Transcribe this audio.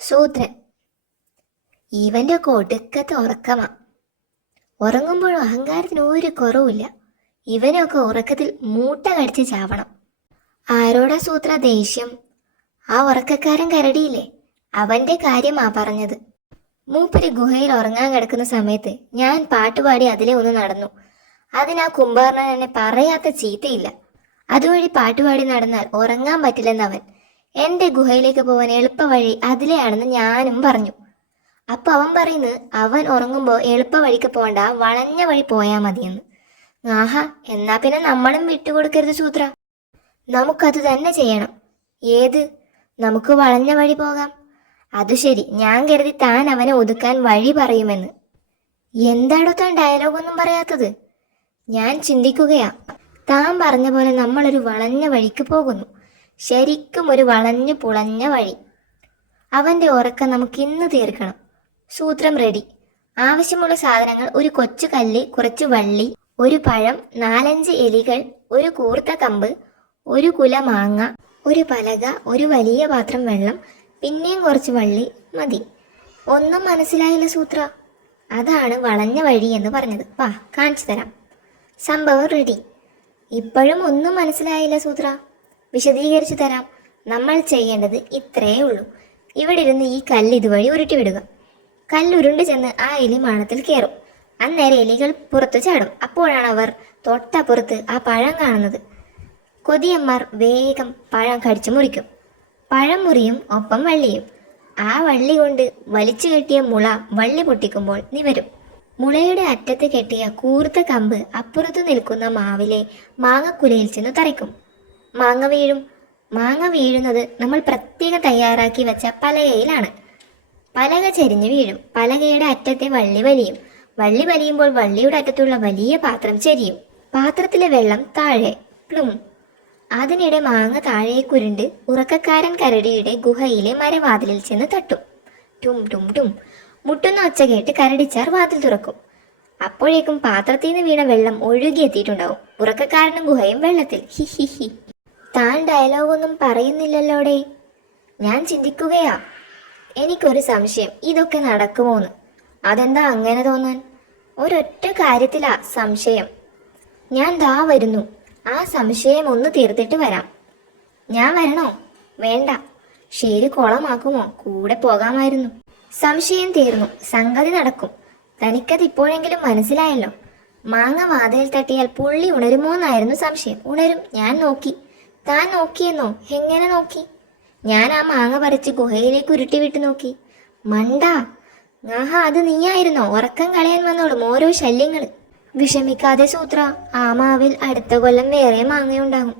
ശൂദ്രൻ. ഇവന്റെ ഒക്കെ ഒടുക്കത്തെ ഉറക്കമാ. ഉറങ്ങുമ്പോഴും അഹങ്കാരത്തിന് ഒരു കുറവുമില്ല. ഇവനൊക്കെ ഉറക്കത്തിൽ മൂട്ട കടിച്ച് ചാവണം. ആരോടാ സൂത്ര ദേഷ്യം? ആ ഉറക്കക്കാരൻ കരടിയില്ലേ, അവന്റെ കാര്യമാ പറഞ്ഞത്. മൂപ്പര് ഗുഹയിൽ ഉറങ്ങാൻ കിടക്കുന്ന സമയത്ത് ഞാൻ പാട്ടുപാടി അതിലെ ഒന്ന് നടന്നു. അതിനാ കുംഭാരനൻ എന്നെ പറയാത്ത ചീത്തയില്ല. അതുവഴി പാട്ടുപാടി നടന്നാൽ ഉറങ്ങാൻ പറ്റില്ലെന്നവൻ. എന്റെ ഗുഹയിലേക്ക് പോവാൻ എളുപ്പ വഴി അതിലെയാണെന്ന് ഞാനും പറഞ്ഞു. അപ്പൊ അവൻ പറയുന്നത് അവൻ ഉറങ്ങുമ്പോൾ എളുപ്പ വഴിക്ക് പോണ്ട, വളഞ്ഞ വഴി പോയാ മതിയെന്ന്. ആഹാ, എന്നാ പിന്നെ നമ്മളും വിട്ടുകൊടുക്കരുത് സൂത്ര. നമുക്കത് തന്നെ ചെയ്യണം. ഏത്? നമുക്ക് വളഞ്ഞ വഴി പോകാം. അത് ശരി, ഞാൻ കരുതി താൻ അവനെ ഒതുക്കാൻ വഴി പറയുമെന്ന്. എന്താടോ താൻ ഡയലോഗൊന്നും പറയാത്തത്? ഞാൻ ചിന്തിക്കുകയാ. താൻ പറഞ്ഞ പോലെ നമ്മളൊരു വളഞ്ഞ വഴിക്ക് പോകുന്നു. ശരിക്കും ഒരു വളഞ്ഞു പുളഞ്ഞ വഴി. അവന്റെ ഉറക്കം നമുക്ക് ഇന്ന് തീർക്കണം. സൂത്രം റെഡി. ആവശ്യമുള്ള സാധനങ്ങൾ: ഒരു കൊച്ചു കല്ല്, കുറച്ച് വള്ളി, ഒരു പഴം, 4-5 എലികൾ, ഒരു കൂർത്ത കമ്പ്, ഒരു കുല മാങ്ങ, ഒരു പലക, ഒരു വലിയ പാത്രം വെള്ളം, പിന്നെയും കുറച്ച് വള്ളി മതി. ഒന്നും മനസ്സിലായില്ല സൂത്ര. അതാണ് വളഞ്ഞ വഴി എന്ന് പറഞ്ഞത്. വാ, കാണിച്ചു തരാം. സംഭവം റെഡി. ഇപ്പോഴും ഒന്നും മനസ്സിലായില്ല സൂത്ര. വിശദീകരിച്ചു തരാം. നമ്മൾ ചെയ്യേണ്ടത് ഇത്രയേ ഉള്ളൂ. ഇവിടെ ഇരുന്ന് ഈ കല്ല് ഇതുവഴി ഉരുട്ടി വിടുക. കല്ലുരുണ്ട് ചെന്ന് ആ എലി മാളത്തിൽ കയറും. അന്നേരം എലികൾ പുറത്തു ചാടും. അപ്പോഴാണ് അവർ തൊട്ടപ്പുറത്ത് ആ പഴം കാണുന്നത്. കൊതിയന്മാർ വേഗം പഴം കടിച്ചു മുറിക്കും. പഴം മുറിയും, ഒപ്പം വള്ളിയും. ആ വള്ളി കൊണ്ട് വലിച്ചു കെട്ടിയ മുള വള്ളി പൊട്ടിക്കുമ്പോൾ നിവരും. മുളയുടെ അറ്റത്ത് കെട്ടിയ കൂർത്ത കമ്പ് അപ്പുറത്തു നിൽക്കുന്ന മാവിലെ മാങ്ങക്കുലയിൽ ചെന്ന് തറയ്ക്കും. മാങ്ങ വീഴും. മാങ്ങ വീഴുന്നത് നമ്മൾ പ്രത്യേകം തയ്യാറാക്കി വെച്ച പലകയിലാണ്. പലക ചരിഞ്ഞു വീഴും. പലകയുടെ അറ്റത്തെ വള്ളി വലിയും. വള്ളി വലിയുമ്പോൾ വള്ളിയുടെ അറ്റത്തുള്ള വലിയ പാത്രം ചരിയും. പാത്രത്തിലെ വെള്ളം താഴെ പ്ലും. അതിനിടെ മാങ്ങ താഴേക്കുരുണ്ട് ഉറക്കക്കാരൻ കരടിയുടെ ഗുഹയിലെ മരവാതിലിൽ ചെന്ന് തട്ടും. ടും ടും ടും. മുട്ടുന്ന ഒച്ച കേട്ട് കരടിച്ചാർ വാതിൽ തുറക്കും. അപ്പോഴേക്കും പാത്രത്തിൽ നിന്ന് വീണ വെള്ളം ഒഴുകിയെത്തിയിട്ടുണ്ടാവും. ഉറക്കക്കാരനും ഗുഹയും വെള്ളത്തിൽ. He he he. താൻ ഡയലോഗൊന്നും പറയുന്നില്ലല്ലോടെ. ഞാൻ ചിന്തിക്കുകയാ. എനിക്കൊരു സംശയം, ഇതൊക്കെ നടക്കുമോന്ന്. അതെന്താ അങ്ങനെ തോന്നാൻ? ഒരൊറ്റ കാര്യത്തിലാ സംശയം. ഞാൻ ദാ വരുന്നു. ആ സംശയം ഒന്ന് തീർത്തിട്ട് വരാം. ഞാൻ വരണോ? വേണ്ട. ശരി, കുളമാക്കുമോ? കൂടെ പോകാമായിരുന്നു. സംശയം തീർന്നു. സംഗതി നടക്കും. തനിക്കത് ഇപ്പോഴെങ്കിലും മനസ്സിലായല്ലോ. മാങ്ങ വാതിൽ തട്ടിയാൽ പുള്ളി ഉണരുമോന്നായിരുന്നു സംശയം. ഉണരും. ഞാൻ നോക്കി. താൻ നോക്കിയെന്നോ? എങ്ങനെ നോക്കി? ഞാൻ ആ മാങ്ങ പറിച്ച് ഗുഹയിലേക്ക് ഉരുട്ടി വിട്ടു നോക്കി. മണ്ടാ. ആഹാ, അത് നീയായിരുന്നോ? ഉറക്കം കളയാൻ വന്നോളും ഓരോ ശല്യങ്ങള്. വിഷമിക്കാതെ സൂത്ര. ആ മാവിൽ അടുത്ത കൊല്ലം വേറെ മാങ്ങയുണ്ടാകും.